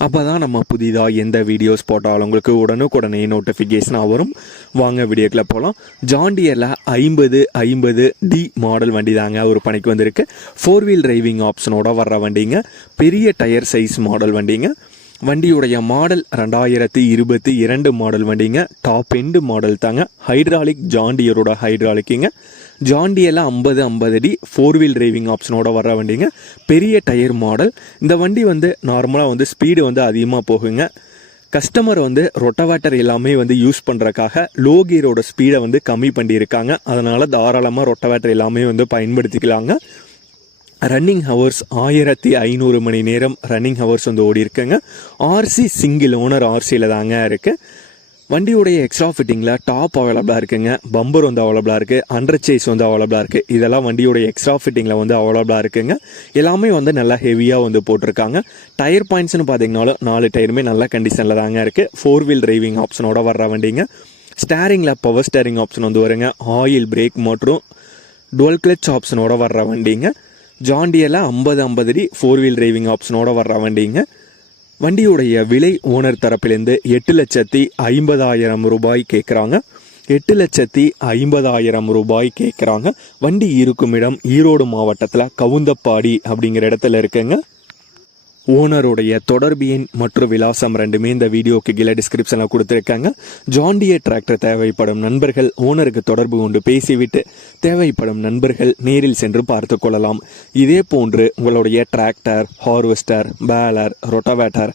அப்போ தான் நம்ம புதிதாக எந்த வீடியோஸ் போட்டாலும் உங்களுக்கு உடனுக்குடனே நோட்டிஃபிகேஷனாக வரும். வாங்க வீடியோக்கில் போகலாம் ஜாண்டியரில் ஐம்பது ஐம்பது டி மாடல் வண்டி தாங்க ஒரு பணிக்கு வந்திருக்கு. ஃபோர் வீல் டிரைவிங் ஆப்ஷனோட வர்ற வண்டிங்க. பெரிய டயர் சைஸ் மாடல் வண்டிங்க. வண்டியுடைய மாடல் ரெண்டாயிரத்தி இருபத்தி இரண்டு மாடல் வண்டிங்க. டாப் எண்டு மாடல் தாங்க. ஹைட்ராலிக் ஜாண்டியரோட ஹைட்ராலிக்குங்க ஜாண்டியெல்லாம் ஐம்பது ஐம்பது அடி ஃபோர் வீல் டிரைவிங் ஆப்ஷனோட வர வண்டிங்க. பெரிய டயர் மாடல் இந்த வண்டி வந்து நார்மலாக வந்து ஸ்பீடு வந்து அதிகமாக போகுங்க. கஸ்டமர் வந்து ரொட்டவேட்டர் எல்லாமே வந்து யூஸ் பண்ணுறக்காக லோ கியரோட ஸ்பீடை வந்து கம்மி பண்ணியிருக்காங்க. அதனால் தாராளமாக ரொட்டவேட்டர் எல்லாமே வந்து பயன்படுத்திக்கலாங்க. ரன்னிங் ஹவர்ஸ் ஆயிரத்தி ஐநூறு மணி நேரம் ரன்னிங் ஹவர்ஸ் வந்து ஓடி இருக்குங்க. ஆர்சி சிங்கிள் ஓனர் ஆர்சியில் தாங்க இருக்குது வண்டியுடைய எக்ஸ்ட்ரா ஃபிட்டிங்கில் டாப் அவைலபிளாக இருக்குங்க. பம்பர் வந்து அவைலபிளாக இருக்குது அண்டர் சேஸ் வந்து அவைலபிளாக இருக்குது இதெல்லாம் வண்டியுடைய எக்ஸ்ட்ரா ஃபிட்டிங்கில் வந்து அவைலபிளாக இருக்குங்க. எல்லாமே வந்து நல்லா ஹெவியாக வந்து போட்டிருக்காங்க. டயர் பாயிண்ட்ஸ்னு பார்த்தீங்கனாலும் நாலு டயருமே நல்ல கண்டிஷனில் தாங்க இருக்குது ஃபோர் வீல் டிரைவிங் ஆப்ஷனோட வர்ற வண்டிங்க. ஸ்டேரிங்கில் பவர் ஸ்டேரிங் ஆப்ஷன் வந்து வருங்க. ஆயில் பிரேக் மற்றும் டுவெல் கிளச் ஆப்ஷனோட வர்ற வண்டிங்க. ஜாண்டியில் ஐம்பது ஐம்பது அடி ஃபோர் வீல் டிரைவிங் ஆப்ஷனோட வர்ற வண்டிங்க. வண்டியுடைய விலை ஓனர் தரப்பிலேருந்து எட்டு லட்சத்தி ஐம்பதாயிரம் ரூபாய் கேட்குறாங்க எட்டு லட்சத்தி ஐம்பதாயிரம் ரூபாய் கேட்குறாங்க வண்டி இருக்கும் இடம் ஈரோடு மாவட்டத்தில் கவுந்தப்பாடி அப்படிங்கிற இடத்துல இருக்குங்க. ஓனருடைய தொடர்பு எண் மற்றும் விலாசம் ரெண்டுமே இந்த வீடியோக்கு கீழே டிஸ்கிரிப்ஷனில் கொடுத்துருக்காங்க. ஜாண்டியர் டிராக்டர் தேவைப்படும் நண்பர்கள் ஓனருக்கு தொடர்பு கொண்டு பேசிவிட்டு தேவைப்படும் நண்பர்கள் நேரில் சென்று பார்த்து கொள்ளலாம். இதே போன்று உங்களுடைய டிராக்டர் ஹார்வெஸ்டர் பேலர் ரொட்டவேட்டர்